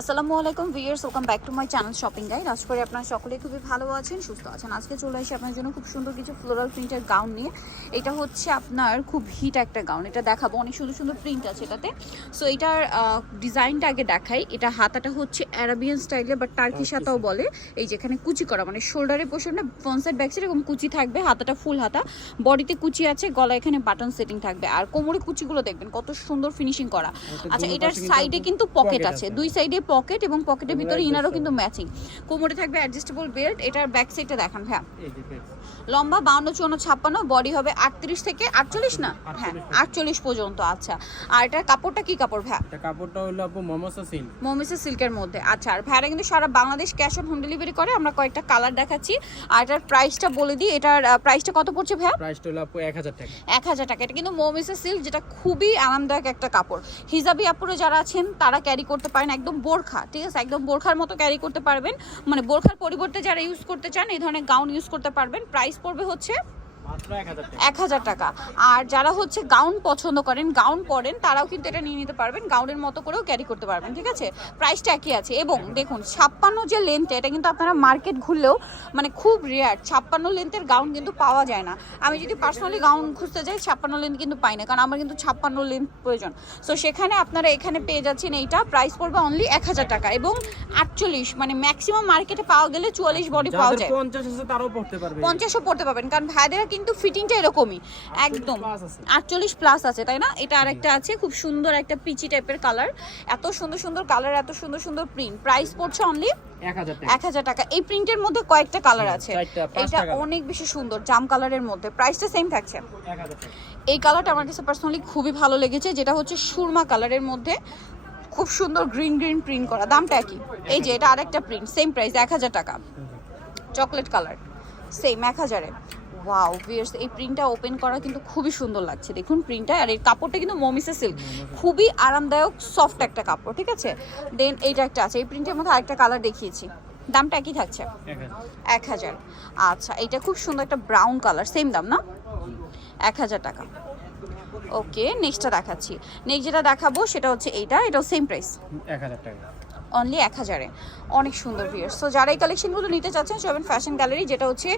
আসসালামু আলাইকুম viewers welcome back to my channel shopping guide আজ করে আপনারা সকলে খুবই ভালো আছেন সুস্থ আছেন। আজকে চলে আসি আপনার জন্য খুব সুন্দর কিছু ফ্লোরাল প্রিন্টের গাউন নিয়ে। এটা হচ্ছে আপনার খুব হিট একটা গাউন এটা দেখাবো অনেক সুন্দর সুন্দর প্রিন্ট আছে এটাতে। সো এটার ডিজাইনটা আগে দেখাই। এটা হাতাটা হচ্ছে অ্যারাবিয়ান স্টাইলে বাট টার্কিশ হাতাও বলে। এই যেখানে কুচি করা মানে শোল্ডারের পোর্শনটা ফ্রন্ট সাইড ব্যাক সাইড এরকম কুচি থাকবে হাতাটা ফুল হাতা। বডিতে কুচি আছে গলা এখানে বাটন সেটিং থাকবে। আর কোমরে কুচিগুলো দেখবেন কত সুন্দর ফিনিশিং করা। আচ্ছা এটার সাইডে কিন্তু পকেট আছে। দুই সাইডে পকেট এবং পকেটের ভিতরে ইনারও কিন্তু ম্যাচিং কোমরে থাকবে অ্যাডজাস্টেবল বেল্ট এটার ব্যাক সাইডটা দেখান হ্যাঁ লম্বা বাউন্ন চুয়ান্ন ছাপ্পান্ন বডি হবে আটত্রিশ থেকে আটচল্লিশ না? হ্যাঁ আটচল্লিশ পর্যন্ত আচ্ছা। আর এটার কাপড়টা কি কাপড় এটা কাপড়টা হলো আপু মমসা সিল্ক মোমিসের সিল্কের মধ্যে আচ্ছা। আর ভ্যারা কিন্তু সারা Bangladesh cash on home delivery করে আমরা কয়েকটা কালার দেখাচ্ছি। আর এটার প্রাইসটা বলে দিই এটার প্রাইসটা কত পড়ছে ভ্যা প্রাইসটা হলো আপু এক হাজার টাকা। এক হাজার টাকা। এটা কিন্তু মোমিসের সিল্ক যেটা খুবই আরামদায়ক একটা কাপড়। হিজাবি আপুরে যারা আছেন তারা ক্যারি করতে পারেন একদম বোরখা, ঠিক আছে? একদম বোরখার মতো ক্যারি করতে পারবেন। মানে বোরখার পরিবর্তে যারা ইউজ করতে চান, এই ধরনের গাউন ইউজ করতে পারবেন। প্রাইস পড়বে হচ্ছে এক হাজার টাকা। আর যারা হচ্ছে গাউন পছন্দ করেন গাউন পরেন তারাও কিন্তু এটা নিয়ে নিতে পারবেন। গাউনের মতো করেও ক্যারি করতে পারবেন ঠিক আছে? প্রাইসটা একই আছে। এবং দেখুন ছাপ্পান্ন যে লেন্থ এটা কিন্তু আপনারা মার্কেট ঘুরলেও মানে খুব রেয়ার ছাপ্পান্ন লেন্থের গাউন কিন্তু পাওয়া যায় না। আমি যদি পার্সোনালি গাউন খুঁজতে যাই ছাপ্পান্ন লেন্থ কিন্তু পাই না কারণ আমার কিন্তু ছাপ্পান্ন লেন্থ প্রয়োজন। সো সেখানে আপনারা এখানে পেয়ে যাচ্ছেন এইটা। প্রাইস পড়বে অনলি এক হাজার টাকা এবং আটচল্লিশ মানে ম্যাক্সিমাম মার্কেটে পাওয়া গেলে চুয়াল্লিশ বডি পাওয়া যায়। পঞ্চাশ পড়তে পারবে। পঞ্চাশও পড়তে পারবেন। কারণ ভাইদেরা কিন্তু ফিটিংটা এরকমই একদম। আটচল্লিশ প্লাস আছে তাই না? এটা আরেকটা আছে খুব সুন্দর একটা পিচি টাইপের কালার এত সুন্দর সুন্দর কালার এত সুন্দর সুন্দর প্রিন্ট প্রাইস পড়ছে অনলি এক হাজার টাকা। এই প্রিন্টের মধ্যে কয়েকটা কালার আছে। এটা অনেক বেশি সুন্দর জাম কালারের মধ্যে। প্রাইসটা সেম থাকছে। এই কালারটা আমার কাছে পার্সোনালি খুবই ভালো লেগেছে যেটা হচ্ছে সুরমা কালারের মধ্যে খুব সুন্দর গ্রিন গ্রিন প্রিন্ট করা। দামটা একই। এই যে এটা আরেকটা প্রিন্ট সেম প্রাইস এক হাজার টাকা। চকলেট কালার সেম এক হাজারে। ওয়াও ভিয়ার্স এই প্রিন্টটা ওপেন করা কিন্তু খুবই সুন্দর লাগছে। দেখুন প্রিন্টটা আর এই কাপড়টা কিন্তু মমিসে সিল্ক খুবই আরামদায়ক সফট একটা কাপড় ঠিক আছে? দেন এইটা একটা আছে। এই প্রিন্টের মধ্যে আরেকটা কালার দেখিয়েছি। দামটা একই থাকছে? এক হাজার। এক হাজার। আচ্ছা এটা খুব সুন্দর একটা ব্রাউন কালার সেম দাম না? এক হাজার টাকা। ওকে নেক্সটটা দেখাচ্ছি। নেক্সট যেটা দেখাবো সেটা হচ্ছে এইটা এটাও সেম প্রাইস এক হাজার টাকা। অনলি এক হাজারে। অনেক সুন্দর ভিয়ার সো যারা এই কালেকশনগুলো নিতে চাচ্ছেন সবেন ফ্যাশন গ্যালারি যেটা হচ্ছে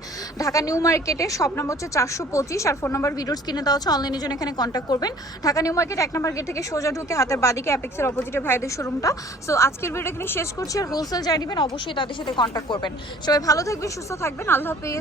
ঢাকা নিউ মার্কেটে শপ নাম্বার হচ্ছে চারশো পঁচিশ আর ফোন নাম্বার ভিডিওস কিনে দেওয়া হচ্ছে অনলাইনের জন্য এখানে কন্ট্যাক্ট করবেন। ঢাকা নিউ মার্কেট এক নম্বর গেট থেকে সোজা ঢুকে হাতের বাদিকে অ্যাপেক্সের অপোজিটে ভাইদের শোরুমটা সো আজকের ভিডিও এখানে শেষ করছি। আর হোলসেল যাই নেবেন অবশ্যই তাদের সাথে কন্ট্যাক্ট করবেন। সবাই ভালো থাকবেন সুস্থ থাকবেন। আল্লাহ হাফেজ।